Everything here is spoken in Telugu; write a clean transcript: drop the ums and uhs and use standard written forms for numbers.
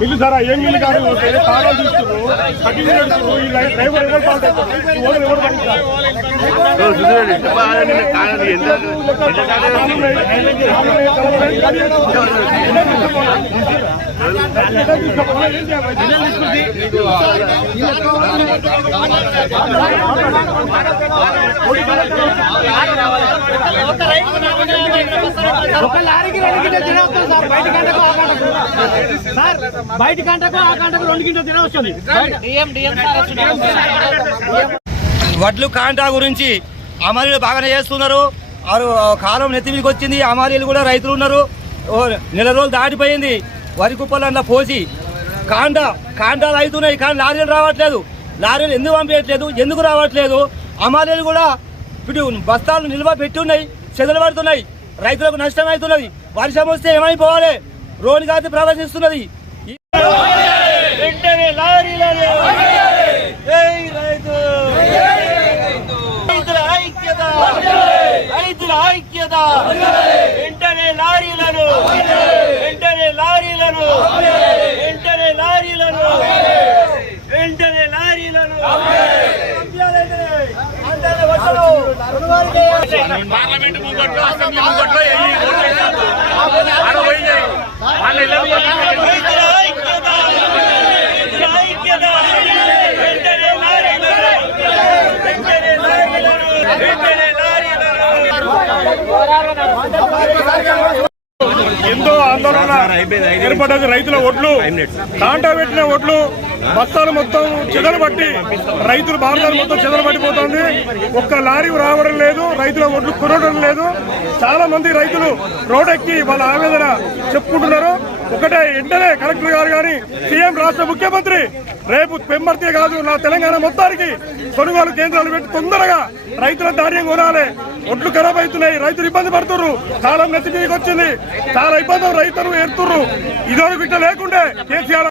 మిల్లు ధర ఏం మిల్లు కాదు తాళాలు తీసుకున్నారు డ్రైవర్ ఎవరు బయట గంటకు ఆ గంటకు 2 గంటలు తిన వస్తుంది. వడ్లు కాంటా గురించి అమరీలు బాగానే చేస్తున్నారు. కాలం నెత్తి మీదకి వచ్చింది. అమరీలు కూడా రైతులు ఉన్నారు. నెల రోజులు దాటిపోయింది. వరి కుప్పలు అట్లా పోసి కాంటాలు అవుతున్నాయి కానీ లారీలు రావట్లేదు. లారీలు ఎందుకు పంపించట్లేదు, ఎందుకు రావట్లేదు? అమరీలు కూడా ఇప్పుడు బస్తాలు నిల్వ పెట్టి ఉన్నాయి, చెదలు పడుతున్నాయి. రైతులకు నష్టం అవుతున్నది. వర్షం వస్తే ఏమైపోవాలి? రోడ్డు కాతి ప్రవేశిస్తున్నది. రైతుల ఐక్యత వెంటనే లారీలను వెంటనే లారీలను వెంటనే లారీలను వెంటనే లారీలను పార్లమెంట్ ముంగట్లో అసెంబ్లీ ముంగట్లో ఎంతో ఆందోళన ఏర్పడ్డది. రైతుల ఒడ్లు కాంటా పెట్టిన ఒడ్లు బస్తాలు మొత్తం చెదలు పట్టి రైతులు బాధలు మొత్తం చెదలు పట్టిపోతుంది. ఒక్క లారీ రావడం లేదు, రైతుల ఒడ్లు కొనడం లేదు. చాలా మంది రైతులు రోడ్డెక్కి వాళ్ళ ఆవేదన చెప్పుకుంటున్నారు. ఒకటే వెంటనే కలెక్టర్ గారు కానీ సీఎం రాష్ట్ర ముఖ్యమంత్రి రేపు పెంబర్తి కాదు నా తెలంగాణ మొత్తానికి కొనుగోలు కేంద్రాలు పెట్టి తొందరగా రైతుల ధాన్యం కొనాలి. ఒడ్లు ఖరాబ్ అవుతున్నాయి, రైతులు ఇబ్బంది పడుతున్నారు. కాలం నెత్తి మీదకి వచ్చింది, చాలా ఇబ్బందులు రైతులు ఎడుతున్నారు. ఇదొక బిడ్డ లేకుండే కేసీఆర్